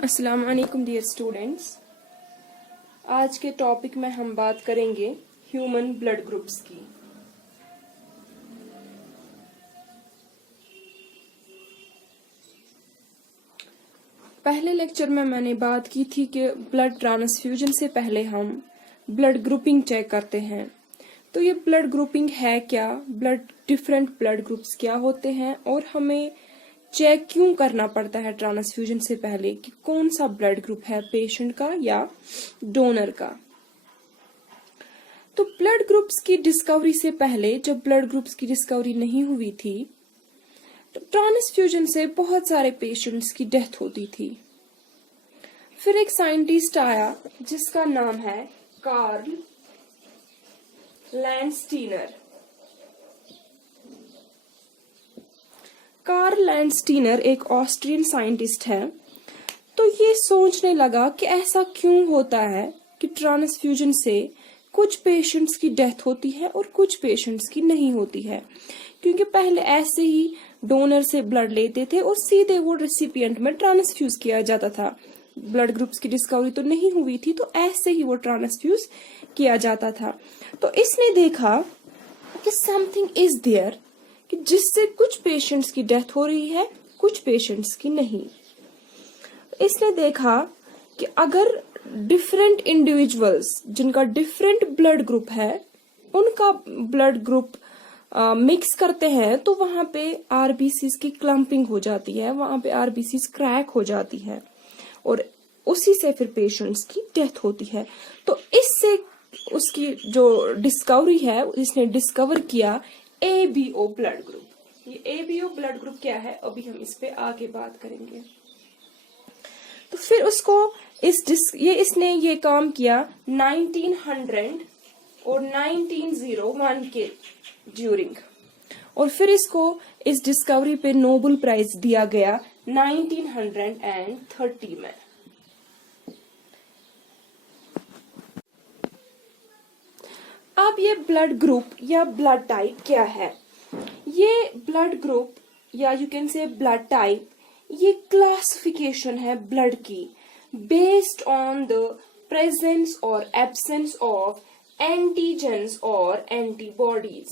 अस्सलाम वालेकुम dear students. आज के टॉपिक में हम बात करेंगे ह्यूमन ब्लड ग्रुप्स की। पहले लेक्चर में मैंने बात की थी कि ब्लड ट्रांसफ्यूजन से पहले हम ब्लड ग्रुपिंग चेक करते हैं। तो ये ब्लड ग्रुपिंग है क्या, डिफरेंट ब्लड ग्रुप्स क्या होते हैं और हमें चेक क्यों करना पड़ता है ट्रांसफ्यूजन से पहले कि कौन सा ब्लड ग्रुप है, पेशेंट का या डोनर का। तो ब्लड ग्रुप्स की डिस्कवरी से पहले, जब ब्लड ग्रुप्स की डिस्कवरी नहीं हुई थी, तो ट्रांसफ्यूजन से बहुत सारे पेशेंट्स की डेथ होती थी। फिर एक साइंटिस्ट आया जिसका नाम है कार्ल लैंडस्टीनर। कार्ल लैंडस्टीनर एक ऑस्ट्रियन साइंटिस्ट है। तो ये सोचने लगा कि ऐसा क्यों होता है कि ट्रांसफ्यूजन से कुछ पेशेंट्स की डेथ होती है और कुछ पेशेंट्स की नहीं होती है। क्योंकि पहले ऐसे ही डोनर से ब्लड लेते थे और सीधे वो रेसिपिएंट में ट्रांसफ्यूज किया जाता था। ब्लड ग्रुप्स की डिस्कवरी तो नहीं हुई थी, तो ऐसे ही वो ट्रांसफ्यूज किया जाता था। तो इसने देखा कि समथिंग इज देयर कि जिससे कुछ पेशेंट्स की डेथ हो रही है, कुछ पेशेंट्स की नहीं। इसने देखा कि अगर डिफरेंट इंडिविजुअल्स जिनका डिफरेंट ब्लड ग्रुप है, उनका ब्लड ग्रुप मिक्स करते हैं तो वहां पे आरबीसीज की क्लम्पिंग हो जाती है, वहां पे आरबीसीज क्रैक हो जाती है और उसी से फिर पेशेंट्स की डेथ होती है। तो इससे उसकी जो डिस्कवरी है, इसने डिस्कवर किया एबीओ ब्लड ग्रुप। ये एबीओ ब्लड ग्रुप क्या है, अभी हम इस पे आगे बात करेंगे। तो फिर उसको इसने ये काम किया 1900 और 1901 के ड्यूरिंग, और फिर इसको इस डिस्कवरी पे नोबेल प्राइज दिया गया 1930 में। अब ये ब्लड ग्रुप या ब्लड टाइप क्या है? ये ब्लड ग्रुप या you can say blood type, ये क्लासिफिकेशन है ब्लड की बेस्ड ऑन द प्रेजेंस और एब्सेंस ऑफ एंटीजेंस और antibodies.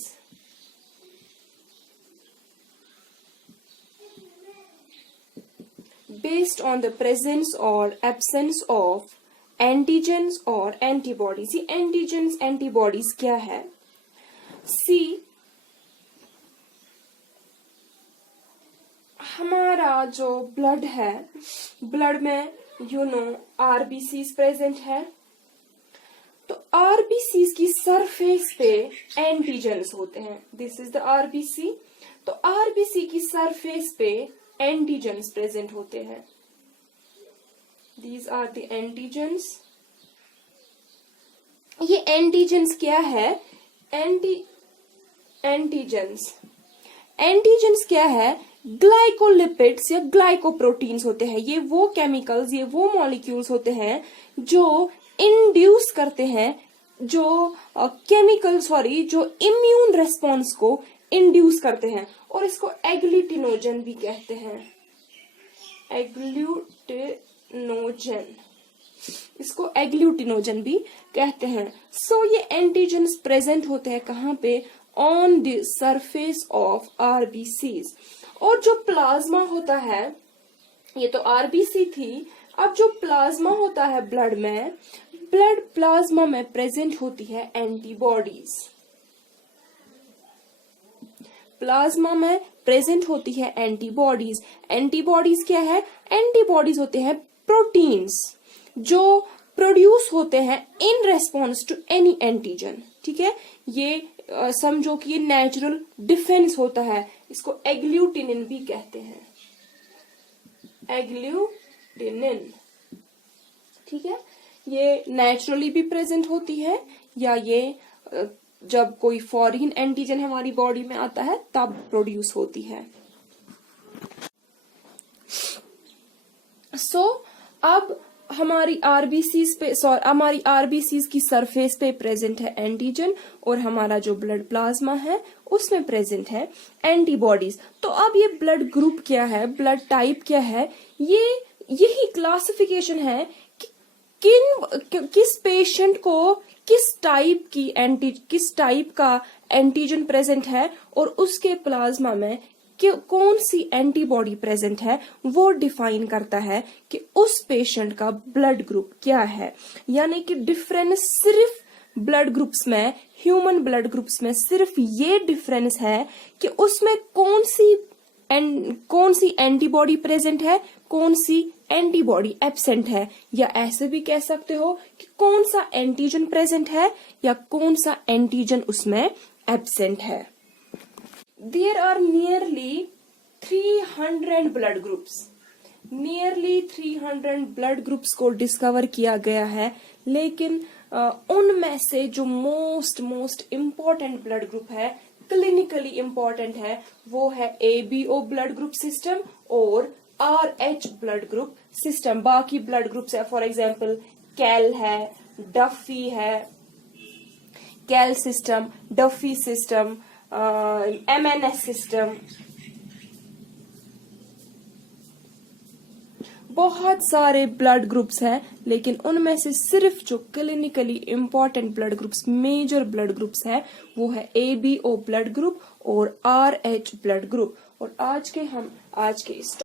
Based on the presence और एब्सेंस ऑफ एंटीजेंस और एंटीबॉडीज। ये एंटीजेंस एंटीबॉडीज क्या है? सी, हमारा जो ब्लड है, ब्लड में आरबीसीज प्रेजेंट है। तो आरबीसीज की सरफेस पे एंटीजेंस होते हैं। This is the RBC. तो आरबीसी की सरफेस पे एंटीजेंस प्रेजेंट होते हैं। These are the antigens. ये एंटीजेंस क्या है? एंटीजेंस क्या है? ग्लाइकोलिपिड्स या ग्लाइकोप्रोटीन्स होते हैं। ये वो केमिकल्स, ये वो मॉलिक्यूल्स होते हैं जो इंड्यूस करते हैं, जो जो इम्यून रेस्पॉन्स को इंड्यूस करते हैं, और इसको एग्लूटिनोजन भी कहते हैं। इसको एग्लूटिनोजन भी कहते हैं। सो ये एंटीजेंस प्रेजेंट होते हैं कहाँ पे? On the surface of RBCs. और जो प्लाज्मा होता है, ये तो आरबीसी थी, अब जो प्लाज्मा होता है ब्लड में, ब्लड प्लाज्मा में प्रेजेंट होती है एंटीबॉडीज। प्लाज्मा में प्रेजेंट होती है एंटीबॉडीज। एंटीबॉडीज क्या है? एंटीबॉडीज होते हैं प्रोटीन्स जो प्रोड्यूस होते हैं in response to any antigen. ठीक है, ये समझो कि ये नेचुरल डिफेंस होता है। इसको एग्लूटिनिन भी कहते हैं, एग्लूटिनिन। ठीक है, ये नेचुरली भी प्रेजेंट होती है, या ये जब कोई फॉरेन एंटीजन हमारी बॉडी में आता है तब प्रोड्यूस होती है। अब हमारी आरबीसीज की सरफेस पे प्रेजेंट है एंटीजन, और हमारा जो ब्लड प्लाज्मा है उसमें प्रेजेंट है एंटीबॉडीज। तो अब ये ब्लड ग्रुप क्या है, ब्लड टाइप क्या है? ये यही क्लासिफिकेशन है कि किस पेशेंट को किस टाइप का एंटीजन प्रेजेंट है और उसके प्लाज्मा में कौन सी एंटीबॉडी प्रेजेंट है, वो डिफाइन करता है कि उस पेशेंट का ब्लड ग्रुप क्या है। यानी कि डिफरेंस सिर्फ ब्लड ग्रुप्स में, ह्यूमन ब्लड ग्रुप्स में सिर्फ ये डिफरेंस है कि उसमें कौन सी एंटीबॉडी प्रेजेंट है, कौन सी एंटीबॉडी एब्सेंट है, या ऐसे भी कह सकते हो कि कौन सा एंटीजन प्रेजेंट है या कौन सा एंटीजन उसमें एब्सेंट है। There are nearly 300 blood groups. Nearly 300 blood groups को डिस्कवर किया गया है, लेकिन उनमें से जो मोस्ट इम्पोर्टेंट ब्लड ग्रुप है, क्लिनिकली इम्पोर्टेंट है, वो है ABO ब्लड ग्रुप सिस्टम और RH ब्लड ग्रुप सिस्टम। बाकी ब्लड ग्रुप्स है, फॉर एग्जाम्पल कैल है, डफी है, Kell system, Duffy system, MNS system, बहुत सारे ब्लड ग्रुप्स हैं, लेकिन उनमें से सिर्फ जो clinically important blood groups, major blood groups है, वो है ABO ब्लड ग्रुप और RH ब्लड ग्रुप। और आज के इस